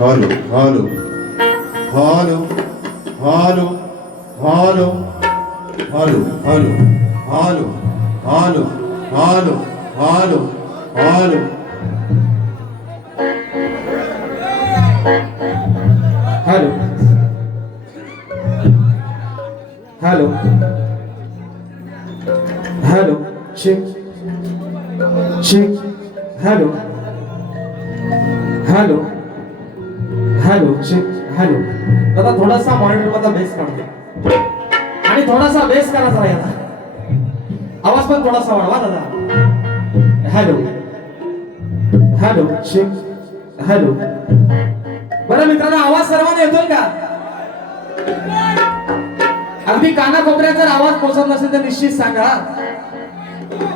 Hello hello hello hello hello hello hello hello hello hello hello hello hello hello hello check check hello hello hello check hello. दादा थोडासा monitor मधला base काढतो आणि थोडासा base करायचा याचा आवाज पण थोडासा वाढवा दादा. Hello hello check hello. बरं मित्रांनो, आवाज सर्वांना येतोय का? अगदी कानाकोपऱ्यात जर आवाज पोहोचत नसेल तर निश्चित सांगा.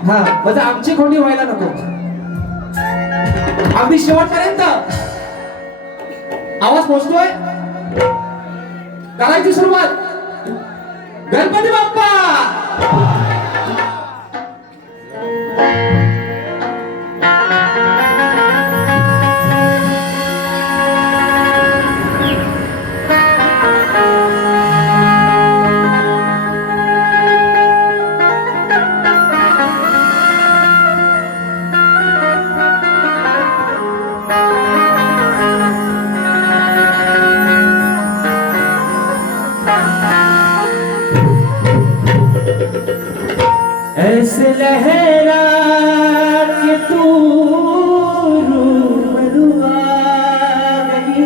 हा म्हणजे आमची खोटी व्हायला नको. अगदी शेवटपर्यंत आवाज पोहोचतोय. करायची सुरुवात. गणपती बाप्पा. ऐसे लहरा के तू रूबरू आ गई.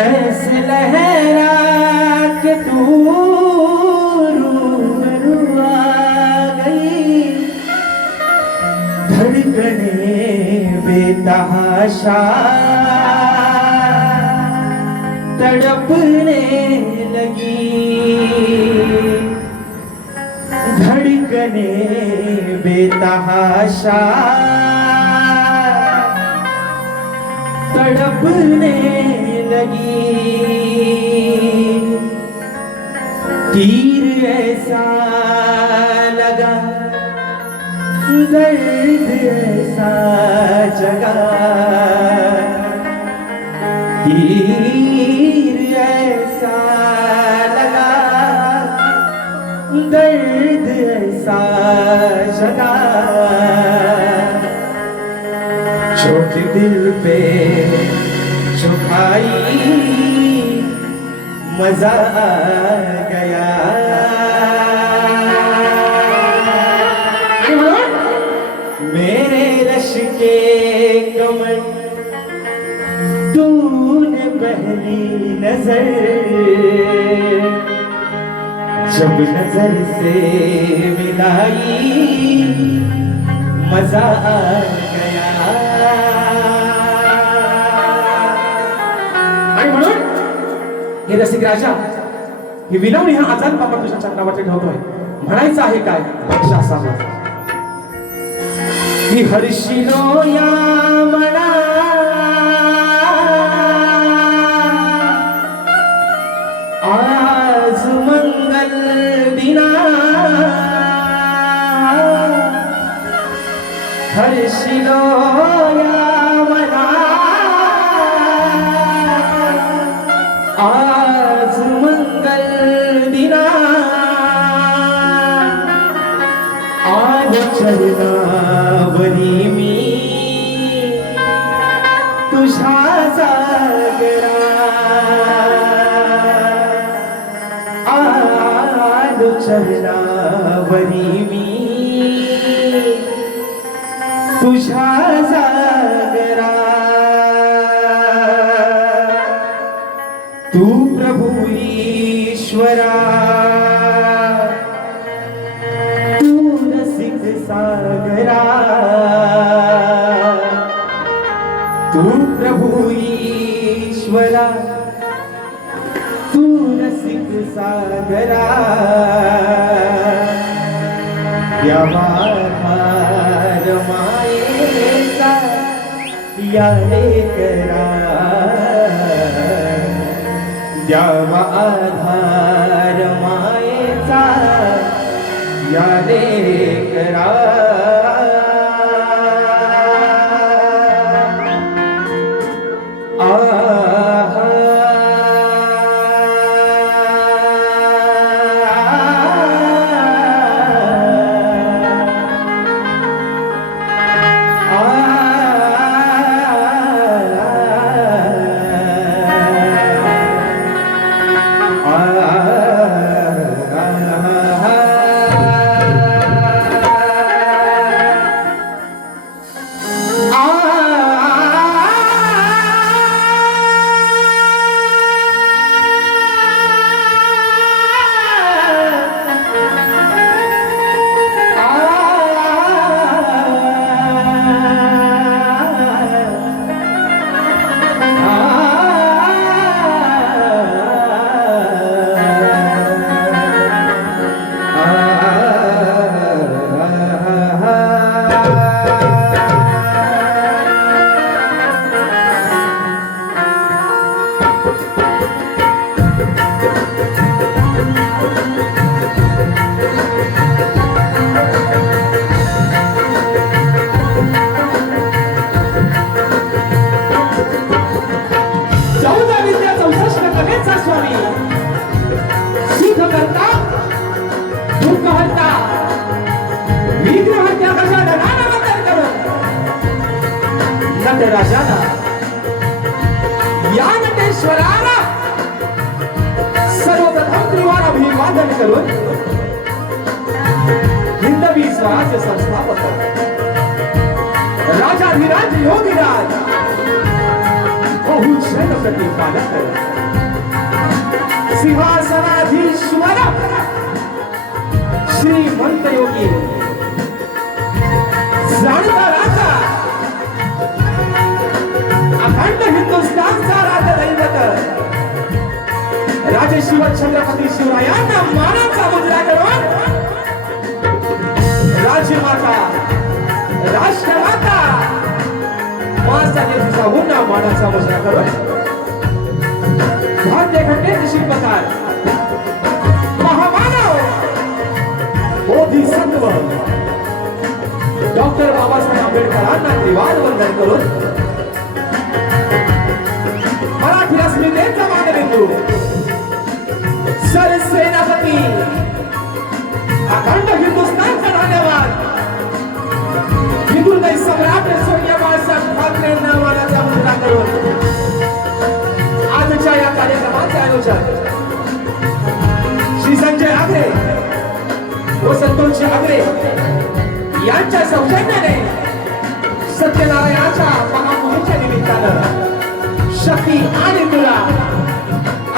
ऐसे लहरा के तू रूबरू आ गई. धड़कने बेतहाशा तड़पने लगी. धड़कने बेतहाशा तड़पने लगी. तीर ऐसा लगा, दर्द ऐसा जगा. तीर ऐसा लगा, दर्द ऐसा जगा. चोट दिल पे चुकाई, मजा आ गया. मेरे रश के कमर तूने पहली नजर जब नजर से मिलाई, मजा आ गया. आणि म्हणून हे रसिक राजा, ही विनवणी हा आजाद बाबा तुझ्या चक्रावरती ठेवतोय. म्हणायचं आहे काय शास्त्राला की हर्षिलो या म्हणा आज मंगल दिना. हर्षिलो या म्हणा आज मंगल दिना. आज चरणावरी मी तुझ्या जागरा. आलो चरणावरी मी तुझ्या जागरा. तू प्रभू ईश्वरा, तू रसिक सागरा. तू प्रभू ईश्वरा, तू रसिक सागरा. द्यावा आधार मायेचा या लेकरा. द्यावा आधार मायेचा या लेकरा. राजाला या नटेश्वराला सर्वप्रथम त्रिवार अभिवादन करून हिंदवी स्वराज्य संस्थापक राजाधिराज योगीराज बहुजन प्रतिपादक सिंहासनाधीश्वर श्रीमंत योगी जाणता राजा अखंड हिंदुस्थानचा राजदैवत राजे शिव छत्रपती शिवरायांना मानाचा मुजरा करून राजमाता राष्ट्रमाता मास्तर जिजाऊंना मानाचा मुजरा करून भारतीय घटनेचे शिल्पकार महामानव बोधिसत्व डॉक्टर बाबासाहेब आंबेडकरांना त्रिवार वंदन करून मराठी अस्मितेचा मानबिंदू सरसेनापती अखंड हिंदुस्थानचा धन्यवाद हिंदुहृदय सम्राट स्वर्गीय बाळासाहेब ठाकरेंना मानाचा मुजरा करून आजच्या या कार्यक्रमाचे आयोजक श्री संजय आगरे व संतोष आगरे यांच्या सौजन्याने सत्यनारायणाच्या महापूजेच्या निमित्तानं शक्ती आणि तुला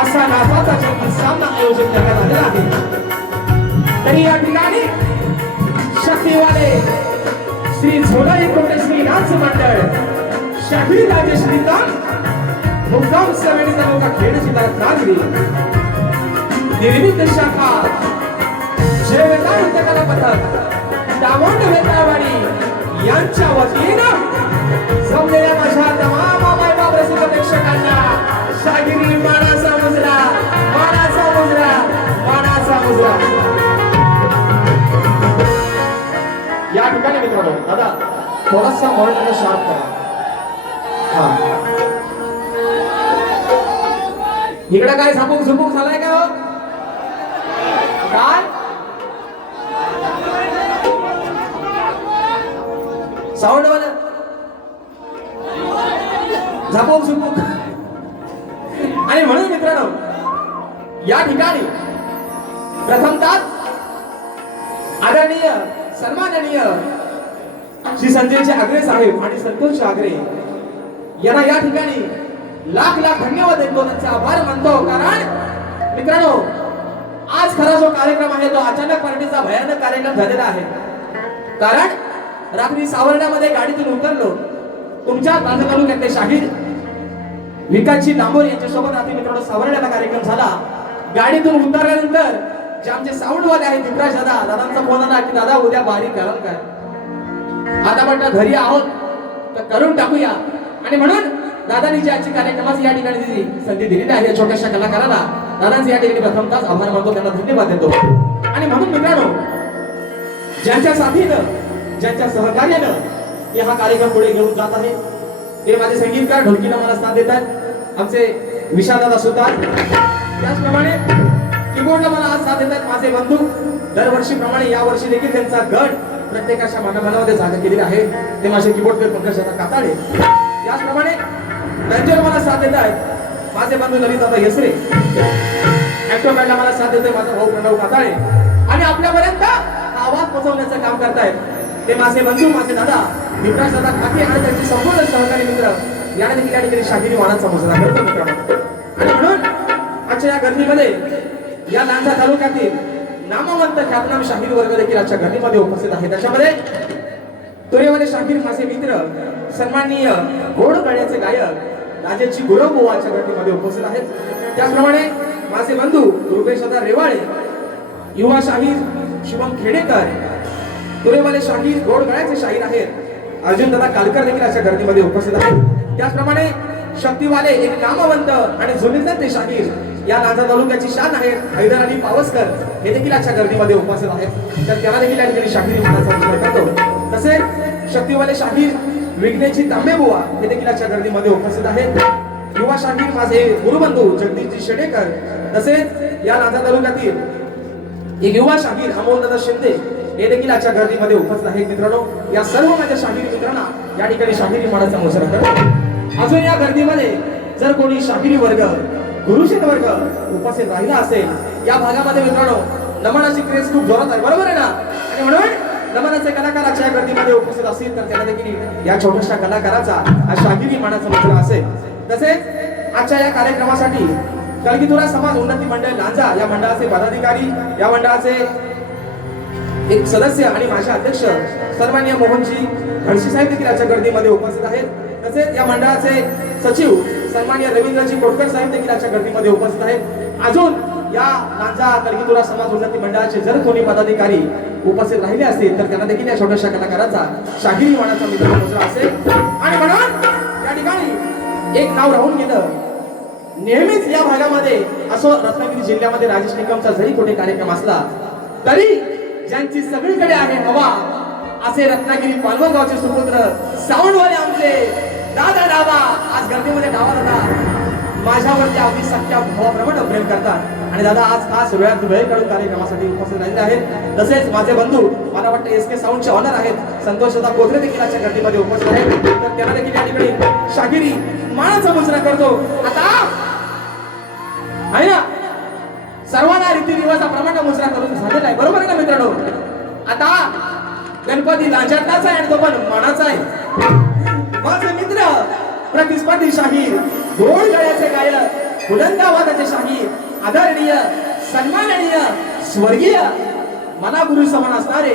असा नावाचा जंगी सामना आयोजित करण्यात आलेला आहे. तरी या ठिकाणी शक्तीवाले श्री झोलाई कोटे श्री नाच मंडळ शाहीर राजश्रीकांत मुक्काम सवेळी तालुका खेड जिल्हा रत्नागिरी निर्मित शाखा जय वेताळ कला पथक दामोंड वेताळवाडी यांच्या वतीनं जमलेल्या माझ्या तमाम मायबाप रसिक प्रेक्षकांना शाहिरी मानाचा मुजरा मानाचा मुजरा मानाचा मुजरा. या ठिकाणी मित्रांनो दादा थोडासा मॉनिटर शार्प करा. हा इकडे काय झापूक झुपूक झालाय का हो? काय साऊंड वाला झापूक झुपूक. आणि म्हणून मित्रांनो या ठिकाणी प्रथमतः आदरणीय सन्माननीय श्री संजयचे आगरे साहेब आणि संतोष आगरे यांना या ठिकाणी लाख लाख धन्यवाद देतो, त्यांचे आभार मानतो. कारण मित्रांनो आज खरा जो कार्यक्रम आहे तो अचानक पार्टीचा भयानक कार्यक्रम झालेला आहे. कारण रात्री सावर्ड्यामध्ये गाडीतून उतरलो, तुमच्या नांदेड तालुक्यातले शाहीर विकासजी डांबोर यांच्यासोबत रात्री मित्रांनो सावर्ड्याला कार्यक्रम झाला. गाडीतून उतरल्यानंतर जे आमचे साऊंडवाले आहेत दिग्राज दादांचा फोन आला की दादा उद्या बारी कराल काय? आता म्हटलं घरी आहोत तर करून टाकूया. आणि म्हणून दादांनी जी आजची कार्यक्रमाची या ठिकाणी जी संधी दिलेली आहे या छोट्याशा कलाकाराला दादांचे या ठिकाणी प्रथमतः आभार मानतो, त्यांना धन्यवाद देतो. आणि म्हणून मित्रांनो ज्यांच्या साथीनं ज्यांच्या सहकार्यानं हे हा कार्यक्रम पुढे घेऊन जात आहे ते माझे संगीतकार ढोलकीला मला साथ देतात आमचे विशालदादा सुद्धा. त्याचप्रमाणे कीबोर्डला मला आज साथ देतात माझे बंधू. दरवर्षीप्रमाणे या वर्षी देखील त्यांचा गट प्रत्येकाच्या मनामध्ये जागा केलेली आहे ते माझे कीबोर्ड पंकज काताडे. त्याचप्रमाणे त्यांच्यावर मला साथ देत आहेत माझे बंधू ललितदादा यसरे. ऍक्टोपॅडला मला साथ देतोय माझा भाऊ प्रणव काताळे. आणि आपल्यापर्यंत आवाज पोहोचवण्याचं काम करतायत ते माझे बंधू माझे दादा विकास दादा खाते आणि त्यांचे संपूर्ण सहकारी मित्र याने देखील या ठिकाणी शाहिरी मानाचा मुजरा करतो मित्रांनो. आणि म्हणून आजच्या या गर्दीमध्ये या लांजा तालुक्यातील नामवंत ख्यातनाम शाहीर वर्ग देखील आजच्या गर्दीमध्ये उपस्थित आहे. त्याच्यामध्ये तुरेवाले शाहीर माझे मित्र सन्माननीय गोड गळ्याचे गायक राजेची गुरव आजच्या गर्दीमध्ये उपस्थित आहेत. त्याचप्रमाणे माझे बंधू रुपेश दादा रेवाळे युवा शाहीर शिवम खेडेकर तुरेवाले शाहीर गोड गळ्याचे शाहीर आहेत अर्जुन दादा कालकर देखील आजच्या गर्दीमध्ये उपस्थित आहेत. त्याचप्रमाणे शक्तीवाले एक नामवंत आणि जुनीचे शाहीर या लांजा तालुक्याची शान आहे हैदर अली पावसकर हे देखील आजच्या गर्दीमध्ये उपस्थित आहेत. तर त्याला देखील या ठिकाणी शाहीर मानाचा मुजरा करतो. तसेच शक्तीवाले शाहीर विघ्नेची तांबेबुवा हे देखील आजच्या गर्दीमध्ये उपस्थित आहेत. युवा शाहीर माझे गुरुबंधू जगदीशजी शेडेकर तसेच या लांजा तालुक्यातील एक युवा शाहीर अमोलदादा शिंदे हे देखील आजच्या गर्दीमध्ये उपस्थित आहेत मित्रांनो. या सर्व माझ्या शाहिरी मित्रांना या ठिकाणी शाहिरी मानाचा मुजरा करतो. अजून या गर्दीमध्ये जर कोणी शाहिरी वर्ग गुरुशिष्य वर्ग उपस्थित राहिला असेल या भागामध्ये मित्रांनो, नमनाची क्रेज खूप जोरात आहे, बरोबर आहे ना? आणि म्हणून नमनाचे कलाकार आजच्या गर्दीमध्ये उपस्थित असतील तर त्याला देखील या छोट्याशा कलाकाराचा हा शाहिरी मानाचा मुजरा असेल. तसेच आजच्या या कार्यक्रमासाठी कलगीतुरा समाज उन्नती मंडळ लांजा या मंडळाचे पदाधिकारी, या मंडळाचे एक सदस्य आणि माझे अध्यक्ष सन्माननीय मोहनजी घडशी साहेब देखील आजच्या गर्दीमध्ये उपस्थित आहेत. तसेच या मंडळाचे सचिव सन्माननीय रवींद्रजी कोटकर साहेब देखील आजच्या गर्दीमध्ये उपस्थित आहेत. अजून या लांजा कलगीतुरा समाज उन्नती मंडळाचे जर कोणी पदाधिकारी उपस्थित राहिले असतील तर त्यांना देखील या छोट्याशा कलाकाराचा शाहिरी मानाचा मित्र मुजरा असेल. आणि म्हणून या ठिकाणी एक नाव राहून गेलं. नेहमीच या भागामध्ये असो रत्नागिरी जिल्ह्यामध्ये राजेश निकमचा जरी कुठे कार्यक्रम असला तरी ज्यांची सगळीकडे आहे हवा असे रत्नागिरी पालवण गावचे सुपुत्र सावंतवाले आमचे दादा डाबा आज गर्दीमध्ये डावा दादा माझ्यावरती अगदी सख्या भावाप्रमाणे प्रेम करतात. आणि दादा आज खास वेळात वेळ काढून कार्यक्रमासाठी उपस्थित राहिले आहेत. तसेच माझे बंधू मला वाटतं SK साऊंडचे ऑनर आहेत संतोषदा कोथरे देखील आजच्या गर्दीमध्ये उपस्थित आहेत. तर त्यांना देखील या ठिकाणी शाहिरी मानाचा मुजरा करतो. आता आहे ना, सर्वांना रीतिरिवाजाप्रमाणे मुजरा करून झालेला आहे, बरोबर आहे ना मित्रांनो? आता गणपती लांजातलाच आहे आणि तो पण मानाचा आहे. माझे मित्र प्रतिस्पर्धी शाहीर, गोड गळ्याचे गायक, बुलंद आवाजाचे शाहीर, आदरणीय सन्माननीय स्वर्गीय मनागुरु समान असणारे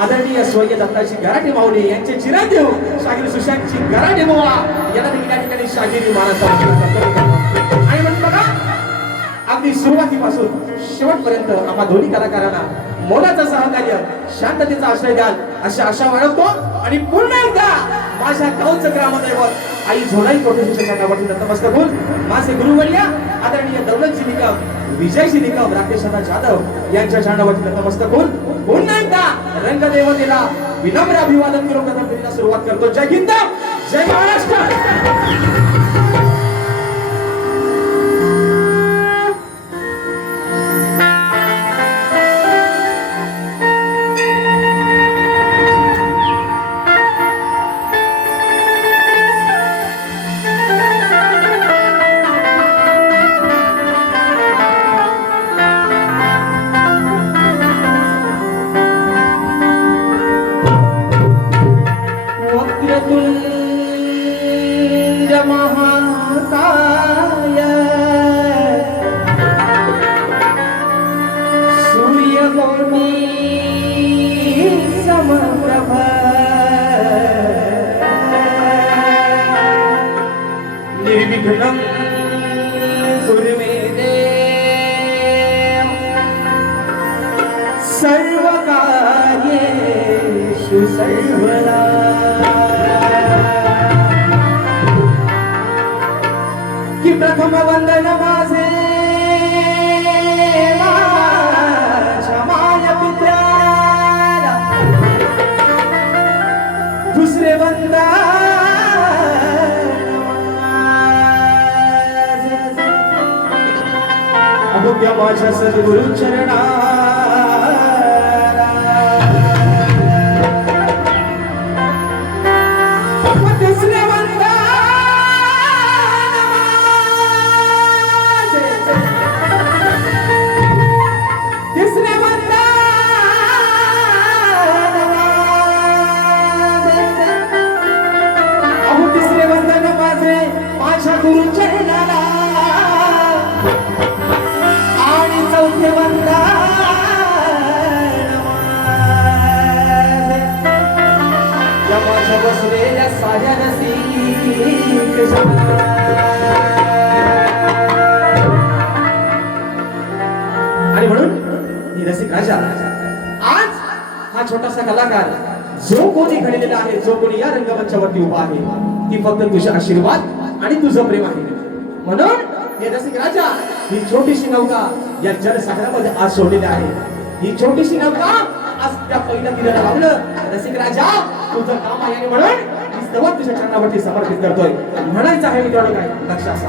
आदरणीय स्वर्गीय दत्ताजी गराटे माऊली यांचे चिरंजीव शाहीर सुशांतजी गराटे बुवा यांना देखील या ठिकाणी शाहिरी मानाचा मुजरा करतो. आणि म्हणतो बघा, अगदी सुरुवातीपासून शेवटपर्यंत आम्हा दोन्ही कलाकारांना मोलाचं सहकार्य, शांततेचा आश्रय द्याल अशी आशा बाळगतो. आणि पुन्हा एकदा माझ्या गावचं ग्रामदैवत आई झोलाई कोटेश्वरच्या चरणावरती नतमस्तक होऊन माझे गुरुवर्य आदरणीय दौलतजी निकम, विजयजी निकम, राकेश जाधव यांच्या चरणावरती नतमस्तक होऊन पुन्हा एकदा रंगदेवतेला विनम्र अभिवादन करून कथाकथेला सुरुवात करतो. जय हिंद, जय महाराष्ट्र. निर्विघ्नं कुरु मे देव सर्वकार्येषु सर्वदा. की प्रथम वंदन माझे माझ्या माया पित्याला, दुसरे वंदन त्या माझ्या सद्गुरु चरणाला. तिसरे वंदन माझे, तिसरे वंदन अहो तिसरे वंदन माझे माझ्या गुरु चरणाला. चौथे या माझ्या बसलेल्या साऱ्या रसिक आणि म्हणून ही रसिक राजा आज हा छोटासा कलाकार जो कोणी घडलेला आहे, जो कोणी या रंगमंचावरती उभा आहे, ती फक्त तुझे आशीर्वाद आणि तुझं प्रेम आहे. म्हणून हे रसिक राजा ही छोटीशी नौका या जलसागरामध्ये आज सोडलेली आहे. ही छोटीशी नौका आज त्या पहिल्या तीराला लावलं. रसिक राजा तुझं काम आहे आणि म्हणून ही स्तवन तुझ्या चरणावरती समर्पित करतोय. म्हणायचं आहे मित्रांनो काय लक्ष असा,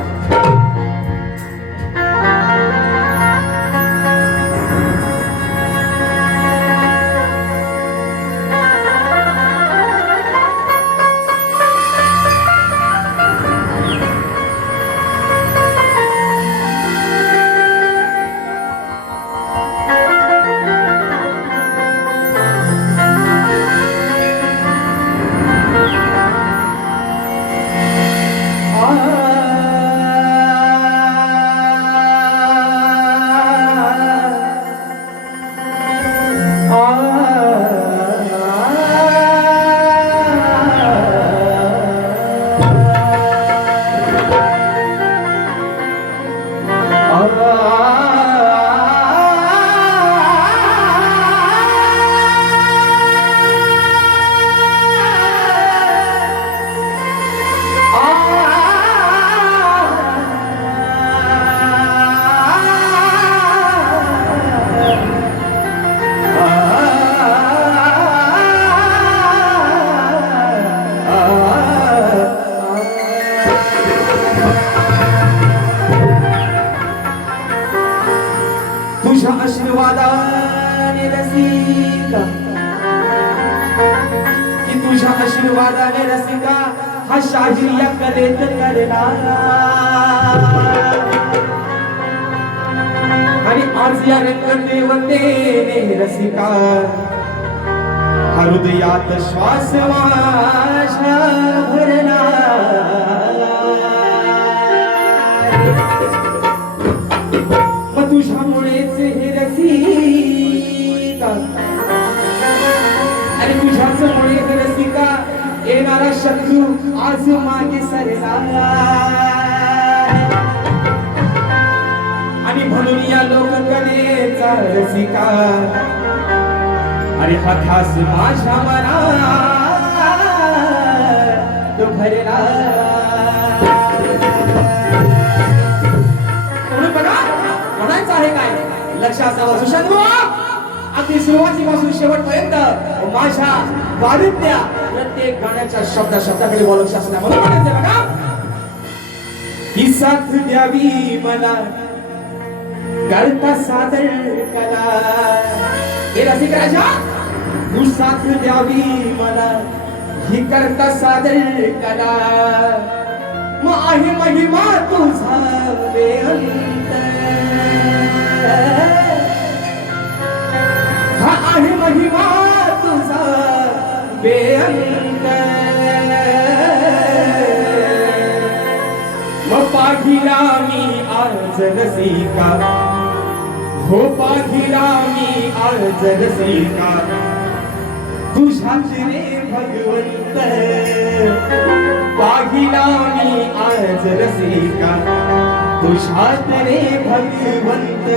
आशीर्वादाने रसिका हा शाहीर या कलेत करणार आणि आज या रंगदेवतेने रसिका हृदयात श्वास माझ्या भरला मग तुझ्यामुळेच हे रसिका आणि तुझ्याचमुळे हे रसिका येणारा शत्रू आज मागे सरला आणि म्हणून या लोककलेचा रसिका अरे हा ध्यास माझ्या मनात तो भरला म्हणून बघा म्हणायचं आहे काय लक्षात जावं सुशांत अगदी सुरुवातीपासून शेवटपर्यंत माझ्या वारित्या प्रत्येक गाण्याच्या शब्दाकडे बोलू शकता म्हणून म्हणायचं बघा ही साथ द्यावी मला करता सादर कला हे रसिकराजा तू साथ द्यावी मला ही करता सादर कला मग आहे महिमा तुझा बेअंत हा आहे महिमा तुझा बेअंत मग पाहिला मी आज रसिका हो पाहिला मी आज रसिका तुझ्यात रे भगवंत पाहिला मी आज रसिका तुझ्यात रे भगवंत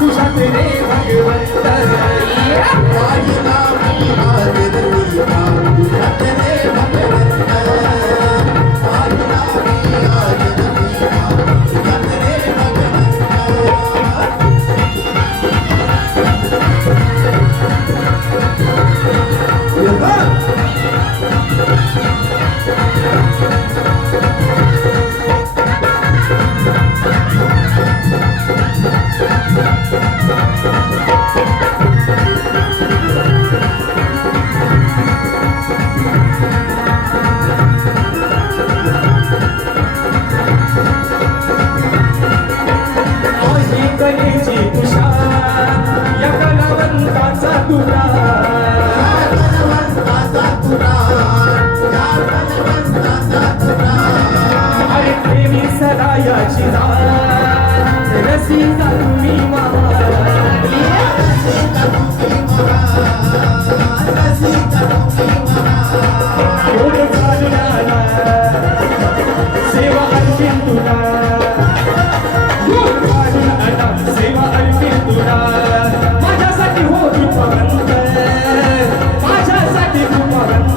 You're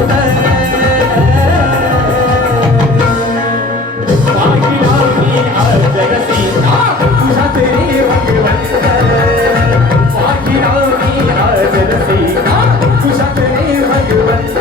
पाहिला मी आज रसिका तुझ्यात रे भगवंत पाहिला मी आज रसिका तुझ्यात रे भगवंत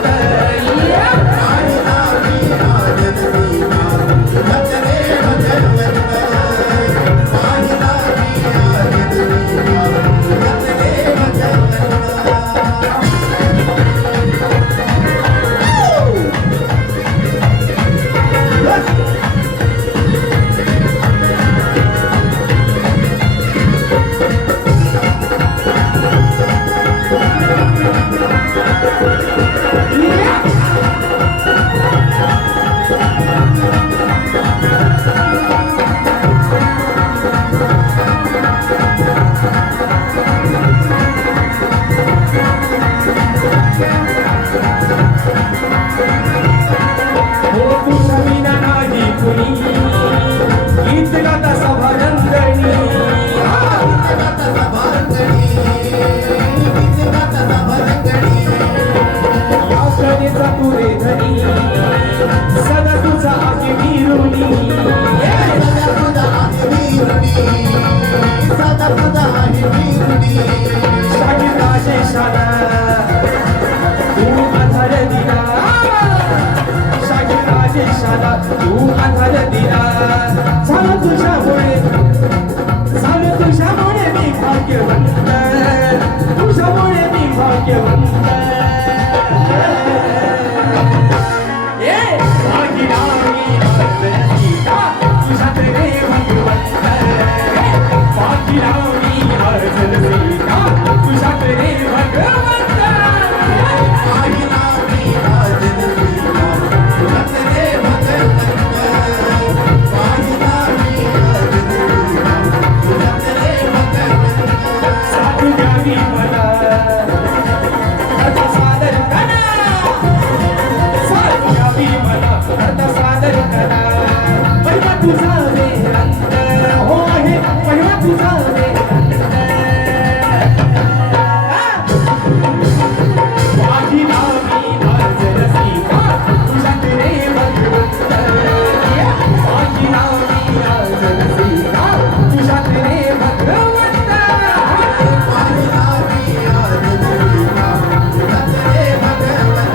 तू आधार दिला झालं तुझ्यामुळे मी भाग्यवंत तुझ्यामुळे मी भाग्यवंत भागिना मी आज रसिका तुझ्यात रे भगवंत भागिना मी आज रसिका तुझ्यात रे भगवंत भागिना मी आज रसिका तुझ्यात रे साधू द्यावी मला आता सादर करा साधू द्यावी मला आता सादर करा पहिला तुझा वेदांत हो आहे पहिला तुझा वेदांत वाहिना मी आज रसिका तुझ्यात रे भगवंत वाहिना मी आज रसिका तुझ्यात रे भगवंत पाहिला मी आज रसिका तुझ्यात रे भगवंत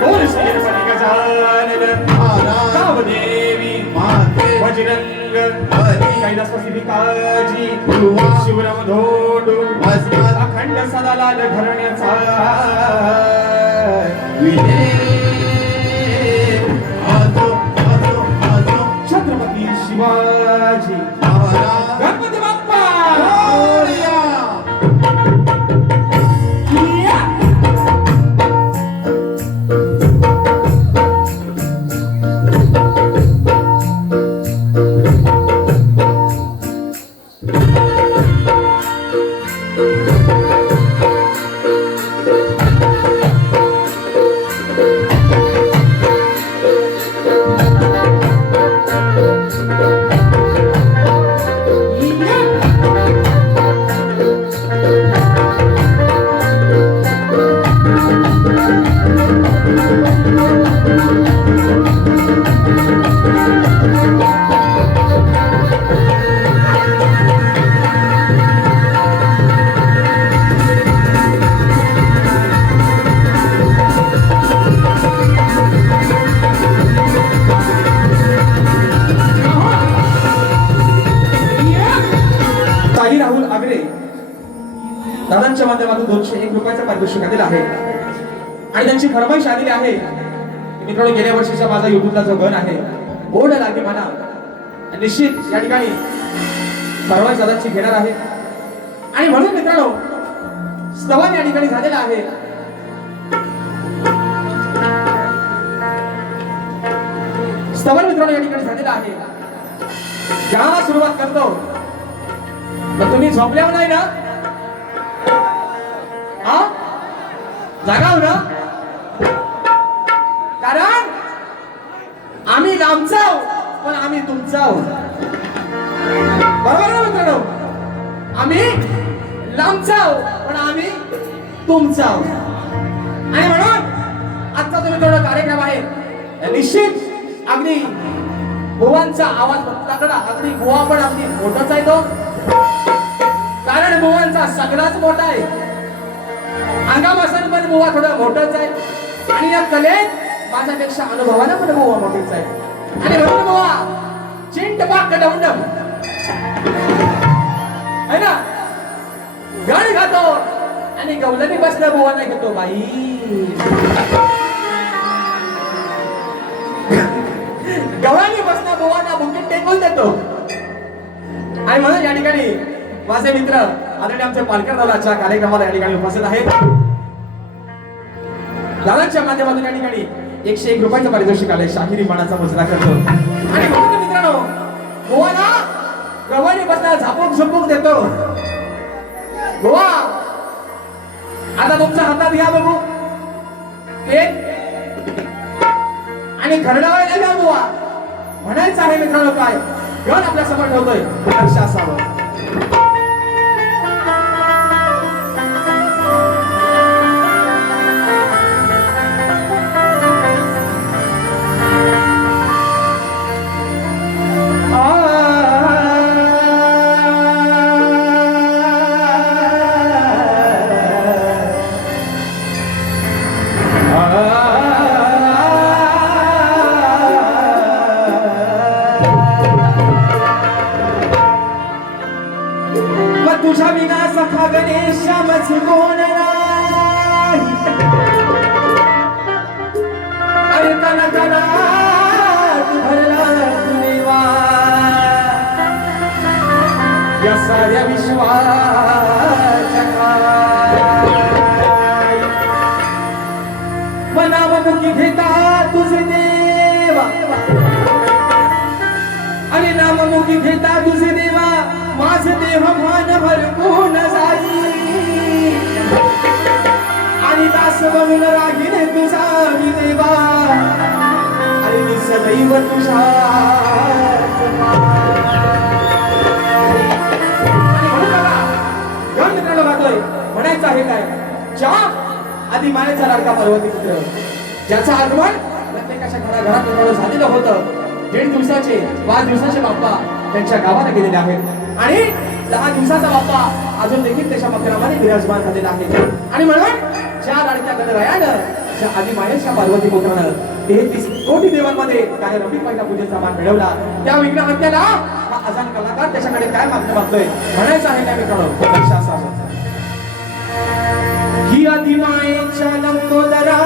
बोल श्री गजानन कामदेवी बजरंग कैलासवासी भिकाजी शिवराम धोंडू अखंड सदालाल घराण्याचा छत्रपती शिवाजी गणपती बाप्पा दादांच्या माध्यमातून 201 रुपयाचा पारितोषिक आलेला आहे आणि त्यांची फरमाईश आलेली आहे मित्रांनो गेल्या वर्षीचा माझा युट्यूबला जो गण आहे ओढ लागे म्हणा निश्चित या ठिकाणी परवा दादाची घेणार आहे आणि म्हणून मित्रांनो स्तवन या ठिकाणी झालेला आहे. स्तवन मित्रांनो या ठिकाणी झालेला आहे. गावाला सुरुवात करतो तर तुम्ही झोपल्यावर नाही ना जागा ना कारण आम्ही लांबचा पण आम्ही तुमचा बरोबर ना मित्रांनो आम्ही लांबचा पण आम्ही तुमचा आणि म्हणून आजचा तुम्ही थोडा कार्यक्रम आहे निश्चित अगदी बुवांचा आवाज तगडा अगदी बुवा पण अगदी मोठाच आहे तो कारण बुवांचा सगळाच मोठा आहे अंगापासून पण बुवा थोडा मोठाच आहे आणि या कलेत माझ्यापेक्षा अनुभवानं पण बुवा मोठीच आहे आणि म्हणून बुवा चिंट पाक डवडम है ना गाणी गातो आणि गवलनी बसलं बुवा नाही घेतो बाई गवळणी बसला बुवाना बुकीट टेकून देतो आणि म्हणून या ठिकाणी माझे मित्र आदरणीय आमचे पालकर दादाच्या कार्यक्रमाला या ठिकाणी उपस्थित आहेत. दादाच्या माध्यमातून या ठिकाणी 101 रुपयाचं पारितोषिक आलंय शाहिरी मानाचा मुजरा करतो आणि म्हणून मित्रांनो बुवाना गवळणी बसला झापूक झुपूक देतो. बुवा आता तुमच्या हातात घ्या बघू आणि खरडावर घ्या बुवा म्हणायचं आहे मित्रांनो काय गण आपल्या समोर ठेवतोय लक्ष असावं. तुझ्या विना सखा गणेशामच कोण नाही अरे कला कला तू भरला तुनेवा या साऱ्या विश्वाच्या मनामुखी घेता तुझे देवा आणि नाममुखी घेता तुझे देवा माझे देह भान भरपून जाई आणि दास बनून राहील तुझा देवा आणि सदैव तुझा गण मित्रांनो गातोय म्हणायचं आहे काय ज्या आधी मायेचा लाडका पार्वती पुत्र ज्याचं आगमन प्रत्येकाच्या घराघरात झालेलं होतं 1.5 दिवसाचे 5 दिवसाचे बाप्पा त्यांच्या गावाला गेलेले आहेत आणि 10 दिवसाचा बाप्पा अजून देखील त्याच्या मकरामध्ये विराजमान झालेला आहे आणि म्हणून ज्या लाडक्या गणरायानं ज्या आधी माहेरच्या पार्वती पुत्रानं 33 कोटी देवांमध्ये काय रवी पहिला पूजेचा मान मिळवला त्या विघ्नहत्याला हा अजान कलाकार त्याच्याकडे काय मागणं मागतोय म्हणायचं आहे काय मित्रांनो लक्ष असावं. ही आधी मायेच्या लंबोदरा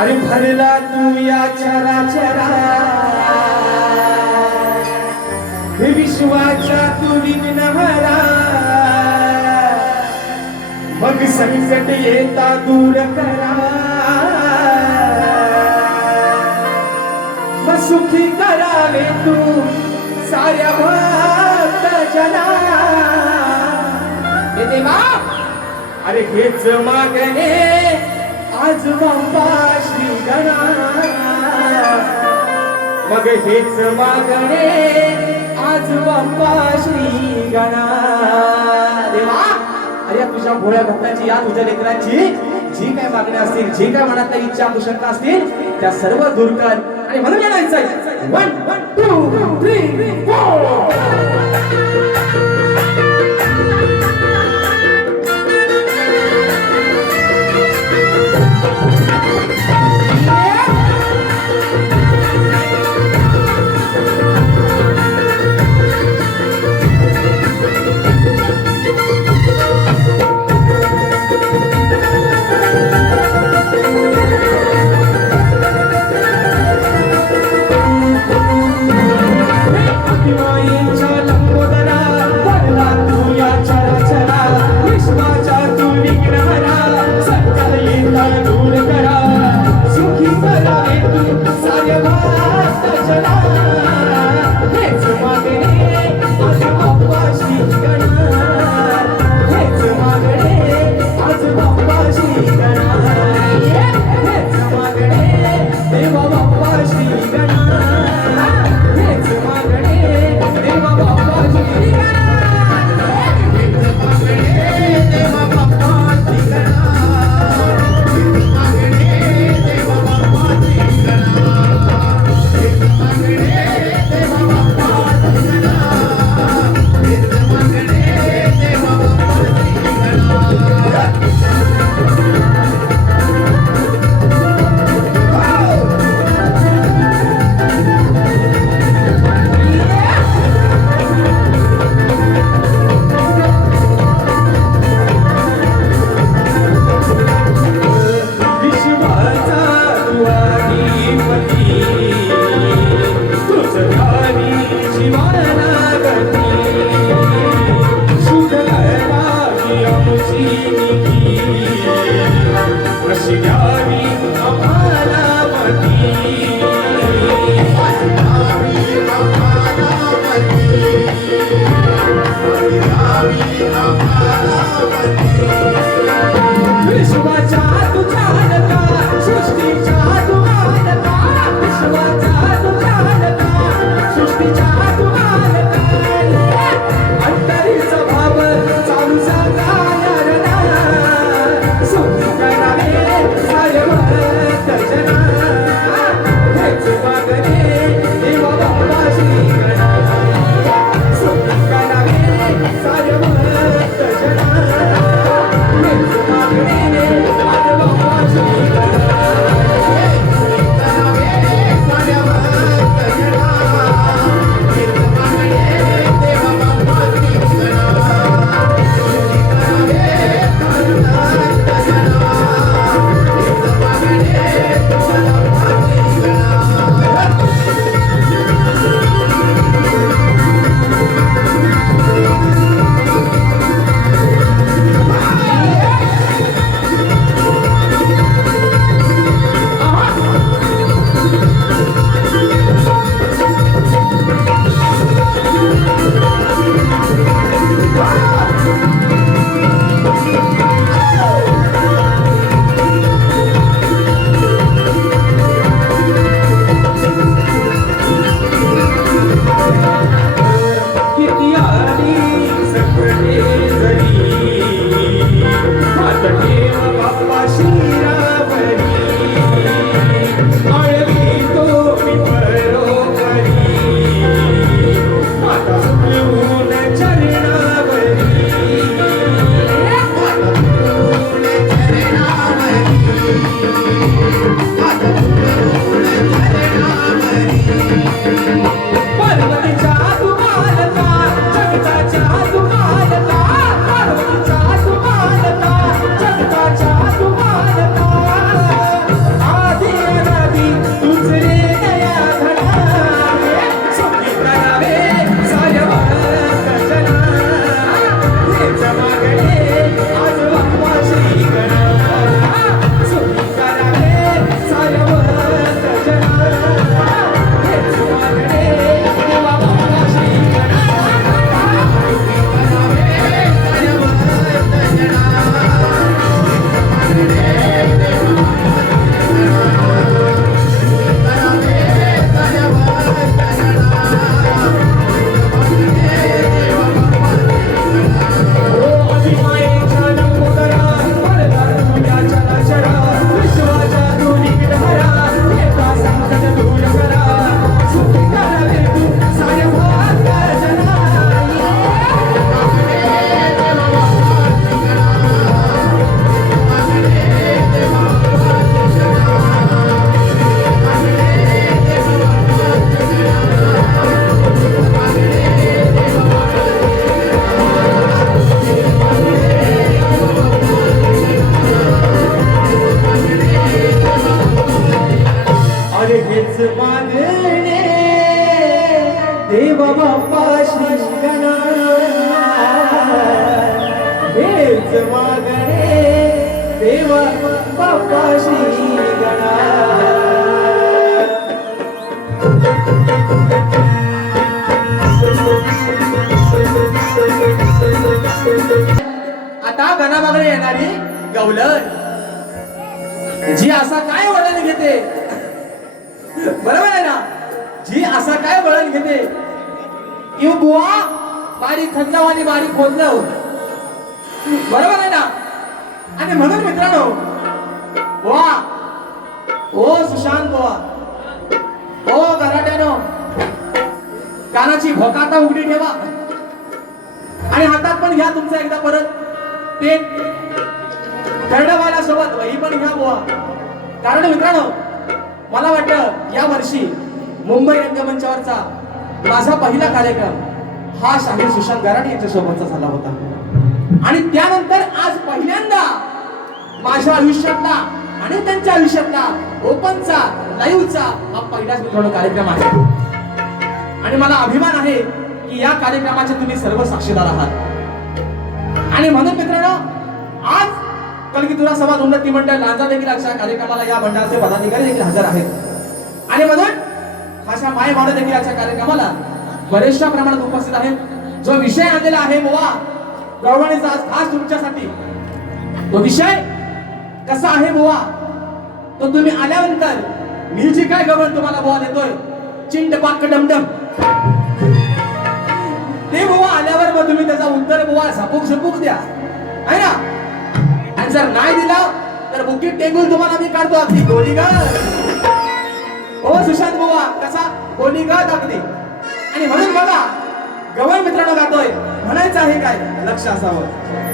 अरे भरला तू या चराचरा हे विश्वाचा तू विघ्नहरा मग संकट येता दूर करा मग सुखी करावे तू साऱ्या भक्त जना हे देवा अरे हेच मागणे आज बाप्पा श्री गणा मग हेच मागणे आज बाप्पा श्री गणा देवा अरे तुझ्या भोळ्या भक्ताची या तुझ्या लेकरांची जी काय मागण्या असतील जी काय मनातल्या इच्छा आकांक्षा असतील त्या सर्व दूर कर आणि म्हणून म्हणायचं 1 2 3 4 जगाचा तू अधिपती, तुझ ध्यानी जीवाला गती, सुख करावी आमची निकी, अशी द्यावी आम्हाला मती, विश्वाचा तू चालका, सृष्टीचा तू मालका, विश्वाचा तू चालका, सृष्टीचा तू मालका, अंतरीचा भाव चालू जाणार ना, सुख करावे सारवत जना, हेच मागणे देवा बाबा श्री गणा, सुख करावे सारवत जना, हेच मागणे देवा बाबा श्री गणा. किती आली सगळे जरी, हात ठेव बाप्पा शिरावरी, आळवी तो मी बरोबरी, आता सुटून चरणावरी, पार्वतीचा तू मालका, जगताचा तू मालका, पार्वतीचा तू मालका, जगताचा तू मालका, आधी अनादी तुझ रे दया घडा, सुखी करावे सारवत जना, हेच मागणे आज बाप्पा श्री गणा, सुखी करावे सारवत जना, हेच मागणे देवा बाप्पा श्री गणा. ओ अभिमानेच्या लंबोदरा, वरदान तुझ्या चराचरा, विश्वाच्या तू निघणारा, एका संकट दूर करा, सुखी करावे तू सारवत जना. अरे हेच मागणे देवा बाप्पा श्री गणा, हेच मागणे देवा बाप्पा श्री गणा. आता गणामागणे येणारी गवलन, जी असा काय वळण घेते, बरोबर आहे ना, जी असा काय वळण घेते, की बुवा बारीक खंडाव आणि बारीक खोदलं, बरोबर आहे ना. आणि म्हणून मित्रांनो, बुवा ओ सुशांत बुवा, ओ गराट्यानो, कानाची भोकाता उघडी ठेवा आणि हातात पण घ्या तुमचा एकदा परत पेन, सोबत वही पण घ्या बुवा. कारण मित्रांनो, मला वाटतं या वर्षी मुंबई रंगमंचावरचा माझा पहिला कार्यक्रम हा शाहीर सुशांत गराटे यांच्या सोबतचा झाला होता. आणि त्यानंतर आज पहिल्यांदा माझ्या आयुष्यातला आणि त्यांच्या आयुष्यातला ओपनचा लाईव्हचा हा पहिलाच मित्रांनो कार्यक्रम आहे आणि मला अभिमान आहे की या कार्यक्रमाचे तुम्ही सर्व साक्षीदार आहात आणि म्हणून मित्रांनो आज कलगीतुरा समाज उन्नती मंडळ लांजा देखील अशा कार्यक्रमाला या मंडळाचे पदाधिकारी देखील हजर आहेत आणि म्हणून अशा माय भावना देखील अशा कार्यक्रमाला बरेचशा प्रमाणात उपस्थित आहेत जो विषय आणलेला आहे बुवा गवळणीचा आज खास तुमच्यासाठी तो विषय कसा आहे बुवा तो तुम्ही आल्यानंतर मी जी काय गवळण तुम्हाला बुवा देतोय चिंट पाक डमडम ते बुवा आल्यावर मग तुम्ही त्याचा उत्तर बुवा झपूक द्या आहे ना आणि जर नाही दिला तर बुकीट टेंगून तुम्हाला मी काढतो अगदी गोलीगत हो सुशांत बुवा कसा गोलीगत अगदी आणि म्हणून बघा गवळ मित्रांनो गातोय म्हणायचं आहे काय लक्ष असावं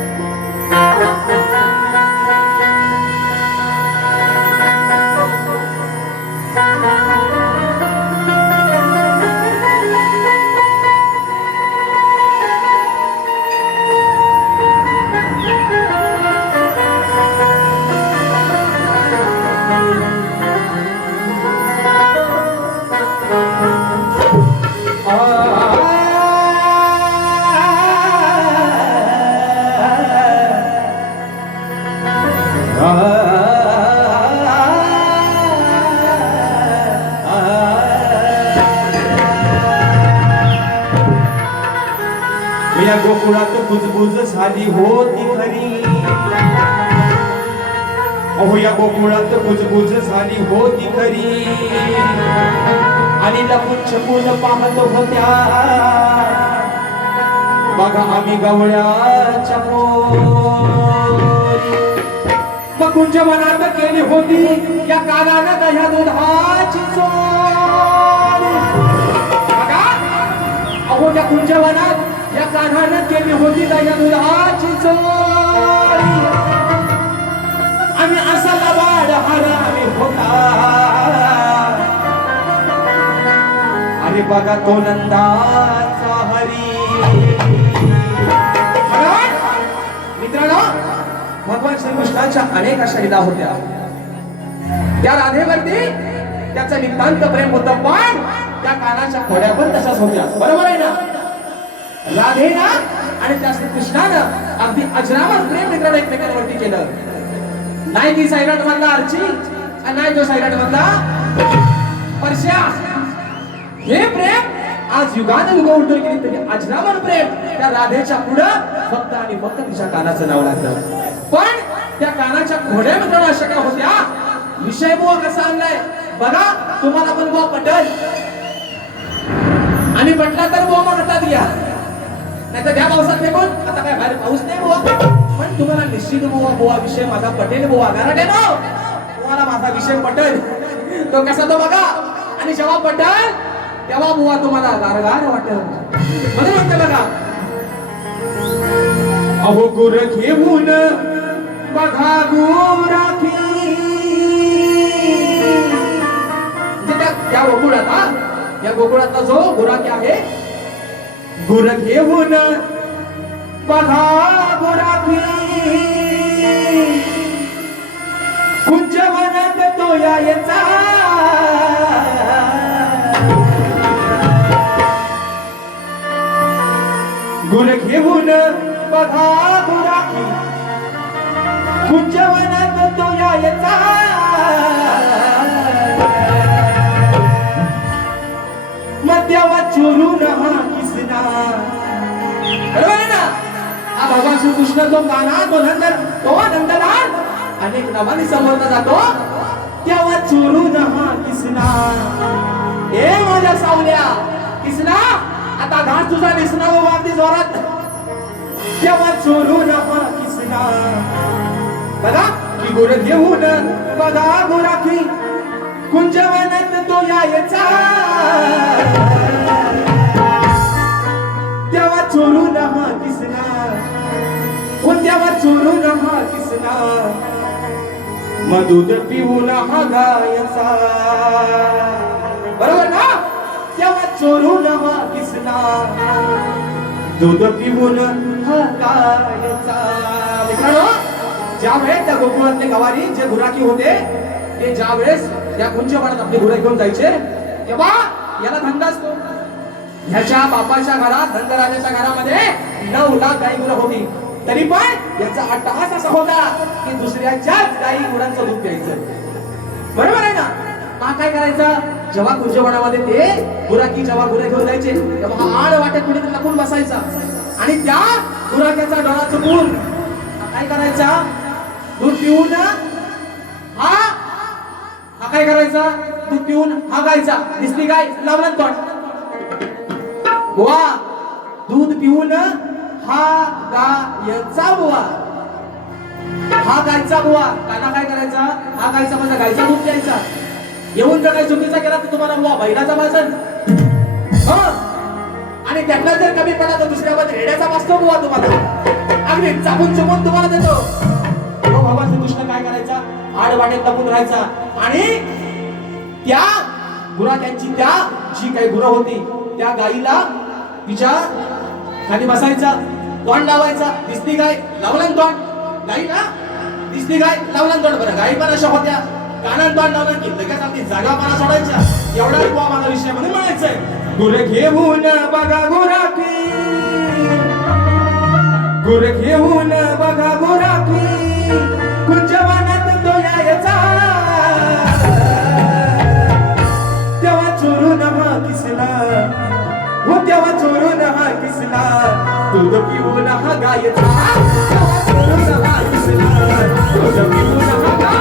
या गोकुळात बुजबुज झाली होती खरी अहो या गोकुळात बुजबुज झाली होती खरी आणि लपून छपून पाहत होत्या बघा आम्ही गवळ्याच्या मग कुंच्या मनात केली होती या कानानं दह्या दुधाची चोरी बघा अहो त्या कुंच्या वनात या कानानं केली होती दह्या दुधाची चोरी आणि असा लबाड हरामी होता अरे बघा तो नंदाचा हरी मित्रांनो भगवान श्रीकृष्णाच्या अनेक अशा लीला होत्या त्या राधेवरती त्याचं नितांत प्रेम होतं पण त्या कानाच्या खोड्या पण तशाच होत्या बरोबर आहे ना राधेना आणि त्या श्रीकृष्णानं अगदी अजरामर प्रेम मित्रांनो एकमेकांवरती केलं नाही ती सायराट मधला अर्ची आणि नाही तो सायराट मधला परश्या हे प्रेम आज युगान युग उलटून गेली तरी अजरामर प्रेम त्या राधेच्या पुढं फक्त आणि फक्त तिच्या कानाचं नाव लागलं पण त्या कानाच्या घोड्या मित्रांनो अशा का होत्या विषय बुवा कसा आणलाय बघा तुम्हाला पण बुवा पटल आणि पटला तर बुवा मग हातात घ्या नाही तर त्या पावसात फेकून आता काय बाहेर पाऊस नाही बुवा पण तुम्हाला निश्चित बुवा विषय माझा पटेल बुवा गारटे ना तुम्हाला माझा विषय पटेल तो कसा तो बघा आणि जेव्हा पटेल तेव्हा बुवा तुम्हाला गारगार वाटेल म्हणून म्हणते बघा अहो गुर घेऊन बघा गुराखी त्या गोकुळात या गोकुळातला जो गुराखी आहे गुर घेऊन बघा गुराखी कुंजवनात तो यायचा गुर घेऊन बघा गुराखी कुंजवनात तो यायचा मध्यावा चोरून हा किसना बरोबर आहे ना हा भगवान श्रीकृष्ण जो काना तो नंदलाल अनेक नावाने संबोधला जातो तेव्हा चोरून हा किसना ए माझ्या सावल्या किसना आता घाट तुझा दिसना व वागदी जोरात तेव्हा चोरून हा किसना बघा की गुर घेऊन बघा गुराखी कुंजवनात तो यायचा तेव्हा चोरून हा किसना तेव्हा चोरून हा किसना मग दूध पिऊन हा गायचा बरोबर ना तेव्हा चोरून हा किसना दूध पिऊन हा गायचा मित्रांनो ज्या वेळेस त्या गोकुळातले गवारी जे गुराखी होते ते ज्या वेळेस त्या कुंजवनात आपली गुरं घेऊन जायचे तेव्हा याला धंदा असतो. ह्याच्या बापाच्या घरात नंदराजाच्या घरामध्ये 9 लाख गाई गुरं होती, तरी पण याचा अट्टहास असा होता की दुसऱ्याच्याच गाई गुरांचं दूध प्यायचं. बरोबर आहे ना? हा काय करायचा, जेव्हा कुंजवनामध्ये ते गुराखी जेव्हा गुरं घेऊन जायचे तेव्हा हा आड वाटेत कुठेतरी लपून बसायचा आणि त्या गुराख्याचा डोळा चुकून काय करायचा, दूध पिऊन हा काय करायचा, दूध पिऊन हा गायचा. दिसली गाय, लावला तोंड. बुवा दूध पिऊन हा गायचा बुवा, हा गायचा बुवा. काना काय करायचा, हा गायचा म्हणजे गायचा दूध प्यायचा. येऊन जर काही चुकीचा केला तर तुम्हाला बुवा बैलाचा वाजन, आणि त्यातला जर कमी पडला तर दुसऱ्यामध्ये रेड्याचा वाजतो बुवा तुम्हाला, अगदी चापून चुपून तुम्हाला देतो. बाबा श्रीकृष्ण काय करायचा, आड वाटेत लपून राहायचा आणि त्या गुराख्यांची त्या जी काही गुरं होती त्या गाईला तिच्या खाली बसायचा, तोंड लावायचा. दिसली गाय, लावला तोंड. गाईला दिसली गाय, लावला तोंड. बरं गाई पण अशा होत्या, कानात तोंड लावलं की लगेच आपली जागापणा सोडायच्या. एवढा बुवा माझा विषय म्हणून म्हणायचंय, गुर घेऊन बघा गुराखी, गुर घेऊन बघा गुराखी, कुंजवनात तो यायचा, तेव्हा चोरून हा किसला, हो तेव्हा चोरून हा किसला, दूध पिऊन हा गायचा, तेव्हा चोरून हा किसला, दूध पिऊन हा गायचा.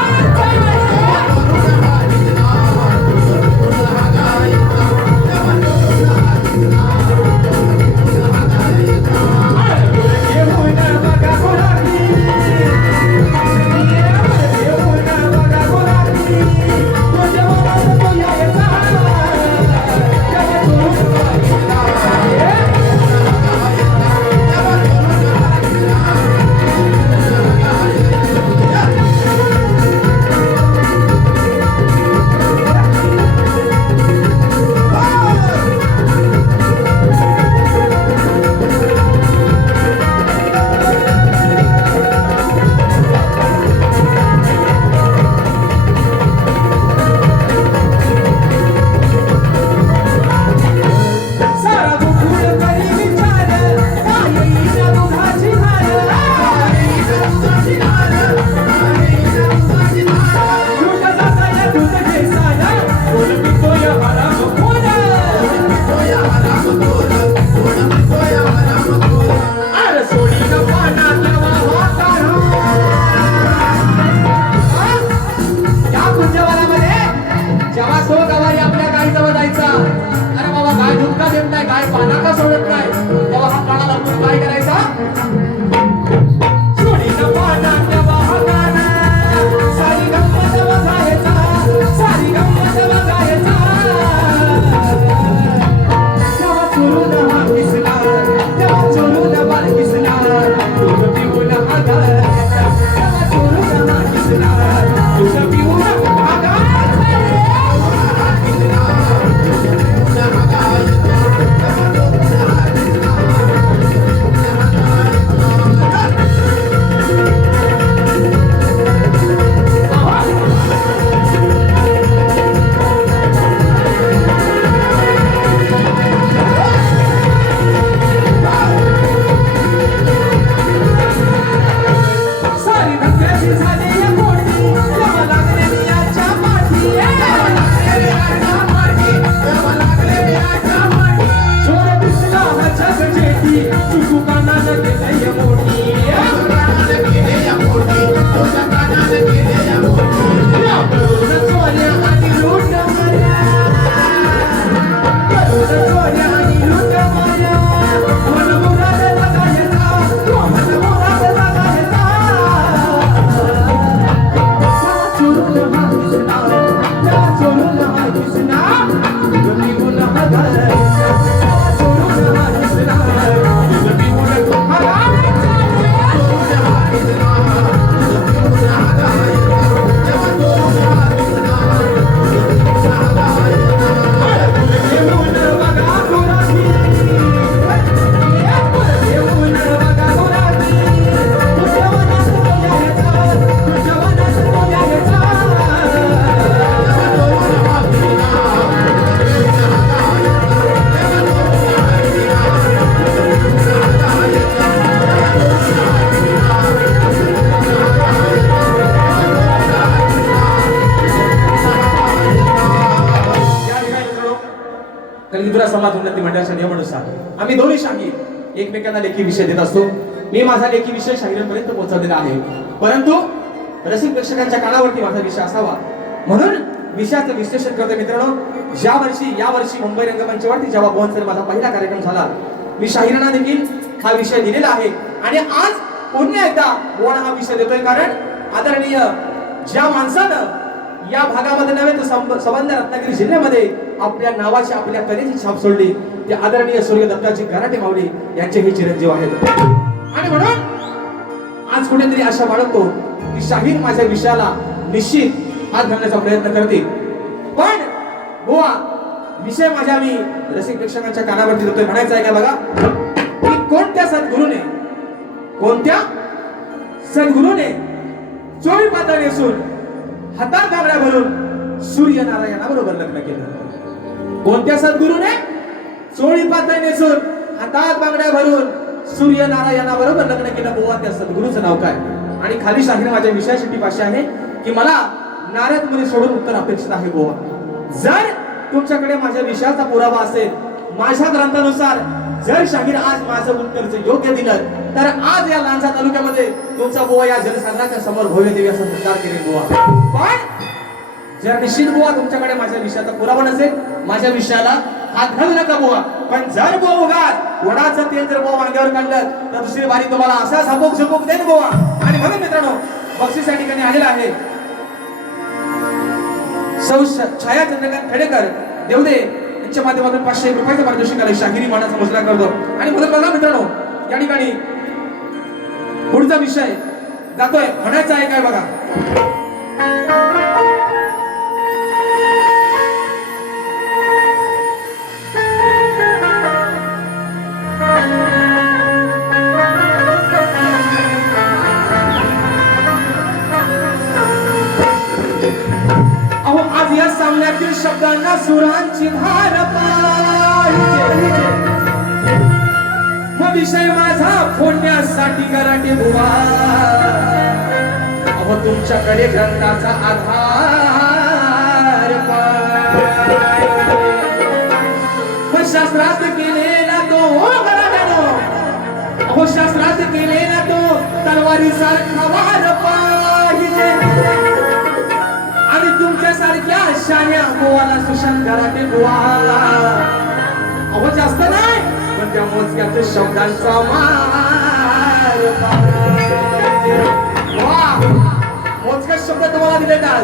कलिंगुरा समाज उन्नती मंडळाच्या नियमानुसार आम्ही दोन्ही शाहीर एकमेकांना लेखी विषय देत असतो. मी माझा लेखी विषय शाहिरांपर्यंत पोहोचवलेला आहे, परंतु रसिक प्रेक्षकांच्या कानावरती माझा विषय असावा म्हणून विषयाचं विश्लेषण करतो. मित्रांनो, यावर्षी मुंबई रंगमंचावरती जेव्हा बोहन सर माझा पहिला कार्यक्रम झाला, मी शाहिरांना देखील हा विषय दिलेला आहे आणि आज पुन्हा एकदा बोहन हा विषय देतोय. कारण आदरणीय ज्या माणसानं या भागामध्ये नव्हे तर संबंध रत्नागिरी जिल्ह्यामध्ये आपल्या नावाची आपल्या कलेची छाप सोडली, ते आदरणीय सूर्य दत्ताजी गराटे माऊली यांचे हे चिरंजीव आहेत. आणि म्हणून आज कुठेतरी आशा बाळगतो की शाहीर माझ्या विषयाला निश्चित हात घालण्याचा प्रयत्न करते. पण बुवा, विषय माझ्या मी रसिक प्रेक्षकांच्या कानावरती देतोय. म्हणायचं आहे का बघा, की कोणत्या सद्गुरूने चोळी पातळ नेसून हातात गागड्या भरून सूर्यनारायणाबरोबर लग्न केलं. कोणत्या सद्गुरूने चोळी पातळ नेसून हातात बांगड्या भरून सूर्यनारायणाबरोबर लग्न केलं? बुवा, त्या सद्गुरूचं नाव काय? आणि खाली शाहीर माझ्या विषयासाठी भाषा आहे की मला नारद मुनी सोडून उत्तर अपेक्षित आहे. बुवा, जर तुमच्याकडे माझ्या विषयाचा पुरावा असेल, माझ्या ग्रंथानुसार जर शाहीर आज माझं उत्तर योग्य दिलं, तर आज या लांजा तालुक्यामध्ये तुमचा बुवा या जनसागराच्या समोर भव्य देवी असा सत्कार करेल. बुवा, पण जर निश्चित बुवा तुमच्याकडे माझ्या विषयाचा पुरावा नसेल, माझ्या विषयाला हात घालू नका बुवा. पण जर बुवा उगाच वडाचं तेल जर बुवा वांग्यावर काढलं तर दुसरी बारी तुम्हाला असा झपोक देईल बुवा. आणि म्हणून मित्रांनो, बक्षीस या ठिकाणी आलेला आहे सौ छाया चंद्रकांत खेडेकर देवदे यांच्या माध्यमातून 500 रुपयाचं पारितोषिक आले. शाहिरी मानाचा मुजरा करतो. आणि म्हणून बघा मित्रांनो, या ठिकाणी पुढचा विषय जातोय. म्हणायचं आहे काय बघा, अहो आज या सामन्यातील शब्दांना सुरांची धार पाहिजे. मग विषय माझा फोडण्यासाठी गराटे बुवा, अहो तुमच्याकडे ग्रंथाचा आधार पाहिजे. मग शास्त्रात केलेला तो गराट्यानो, अहो शास्त्रात केलेला तो तलवारीसारखा वार पाहिजे. आणि तुमच्यासारख्या शान्या गोवाला सुशांत गराटे बुवा, अहो जास्त नाही पण त्या मोजक्याच्या शब्दांचा मार. मोजक्या शब्द तुम्हाला दिले जाल,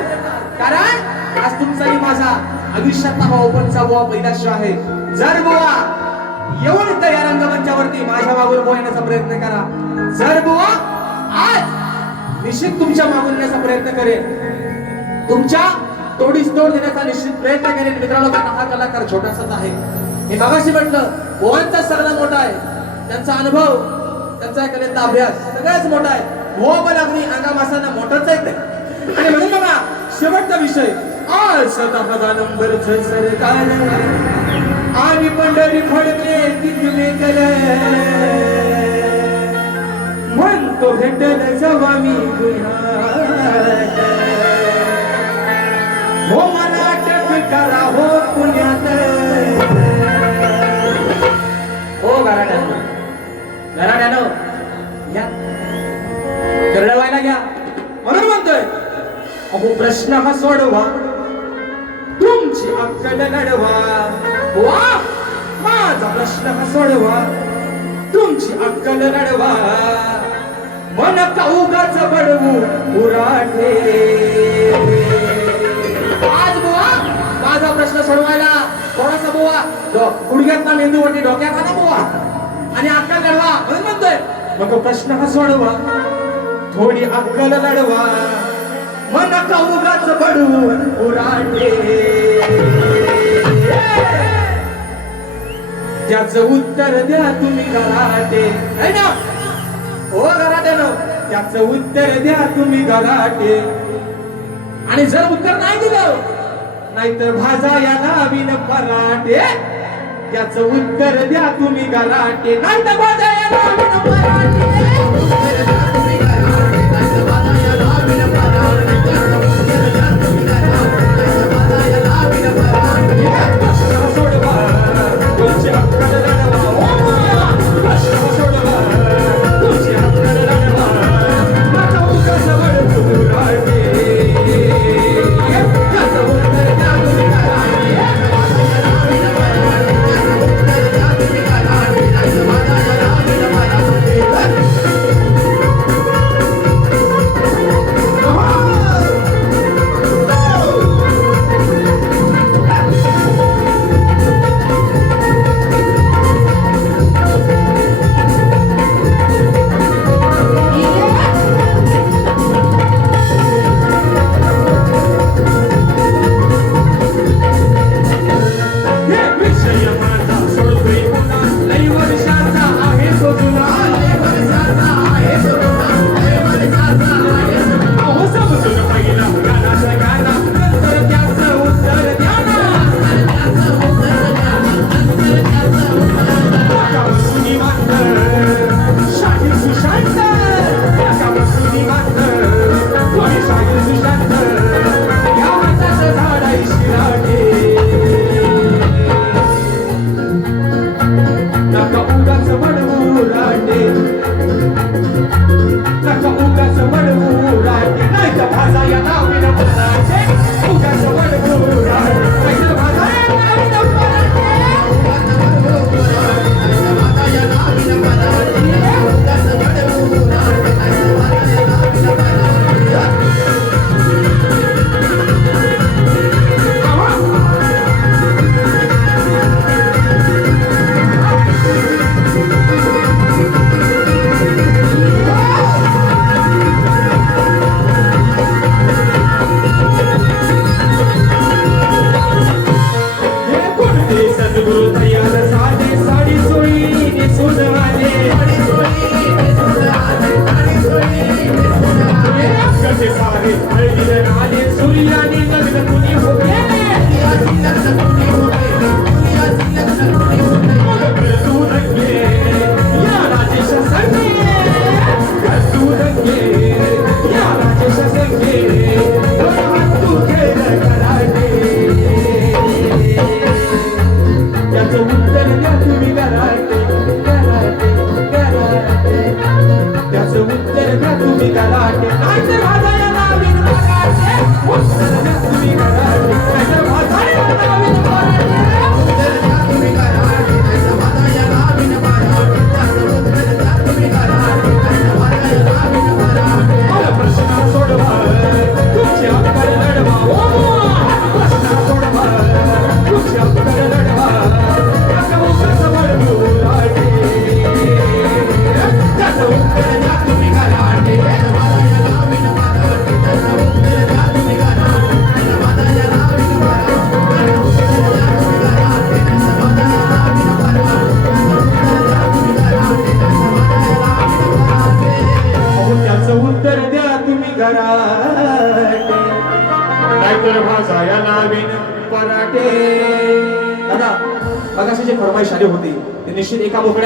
कारण आज तुमचा आणि माझा आयुष्यातला हा ओपनचा बुवा पहिला शो आहे. जर बुवा येऊन इथं या रंगमंचावरती माझ्या मागून बुवा येण्याचा प्रयत्न करा. जर बुवा आज निश्चित तुमच्या मागून येण्याचा प्रयत्न करेल, तुमच्या तोडीस तोड देण्याचा निश्चित प्रयत्न करेल. मित्रांनो, कारण हा कलाकार छोटासाच आहे. हे मगाशी म्हटलं, बुवांचा सगळा मोठा आहे, त्यांचा अनुभव, त्यांचा कलेचा अभ्यास सगळ्याच मोठा आहे. बुवा पण अगदी अंगामासांना मोठाच आहे. आणि म्हणून बघा शेवटचा विषय, आज 10 नंबरचं सरकार आणि पंढरी फडके तिथले कले म्हणतो भेटल जेव्हा मी गुन्हात, हो मला अटक करा हो पुण्यात. हो घराण्यानं घ्या, करडवायला घ्या. म्हणून म्हणतोय, अहो प्रश्न हा सोडवा, तुमची अक्कल लढवा. वा, माझा प्रश्न हा सोडवा, तुमची अक्कल लढवा. मन उगाच बडवू उराटे. आज बुवा माझा प्रश्न सोडवायला थोडासा बुवा गुडघ्यातला मेंदू वरती डोक्यात आला बुवा आणि अक्कल लढवा. म्हणून म्हणतोय, मग प्रश्न हा सोडवा, थोडी अक्कल लढवा. मन उगाच बडवू उराटे. त्याचं उत्तर द्या तुम्ही गराटे. है ना हो गराट्यानं, त्याचं उत्तर द्या तुम्ही गराटे. आणि जर उत्तर नाही दिलं, नाहीतर भाजा या नवीन पराठे. त्याचं उत्तर द्या तुम्ही गराटे, नाहीतर भाजा या नवीन पराठे. सोडवा दादा मगाशी जे फरमाईश आली होती ते निश्चित एका बोकड्या